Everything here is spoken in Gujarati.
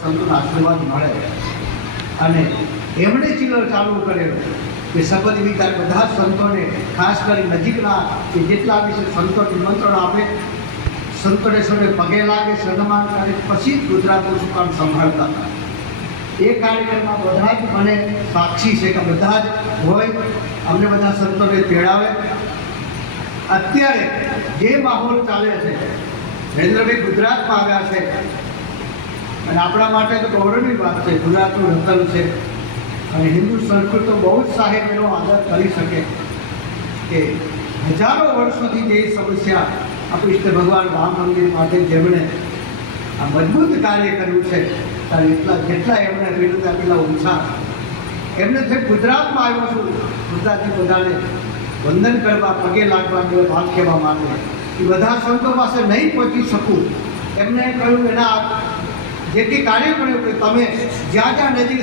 સંતોના આશીર્વાદ મળે અને એમણે ચિલ્લર ચાલુ કરેલો કે શપથ વિચાર બધા સંતોને ખાસ કરી નજીકના કે જેટલા વિશે સંતો નિમંત્રણ આપે, સંતોને સૌને પગે લાગે, સન્માન કરે, પછી જ ગુજરાતનું સુકાન સંભાળતા હતા. એ કાર્યક્રમમાં બધા જ મને સાક્ષી છે કે બધા જ હોય, અમને બધા સંતોને તેડાવે. અત્યારે જે માહોલ ચાલે છે, નરેન્દ્રભાઈ ગુજરાતમાં આવ્યા છે અને આપણા માટે તો ગૌરવની વાત છે. ગુજરાતનું રતન છે અને હિન્દુ સંસ્કૃતિ તો બહુ જ સાહેબ એનો આદર કરી શકે કે હજારો વર્ષોથી જે સમસ્યા આપણી ઈષ્ટ ભગવાન રામ મંદિર માટે જેમણે આ મજબૂત કાર્ય કર્યું છે, ત્યારે જેટલા એમણે વિરુદ્ધ આપેલા ઉત્સાહ એમને જે ગુજરાતમાં આવ્યો છું, ગુજરાતી બધાને વંદન કરવા, પગે લાગવા, વાત કહેવા માટે એ બધા સંતો પાસે નહીં પહોંચી શકું. એમને કહ્યું એના જે કંઈ કાર્ય કર્યું કે તમે જ્યાં જ્યાં નજીક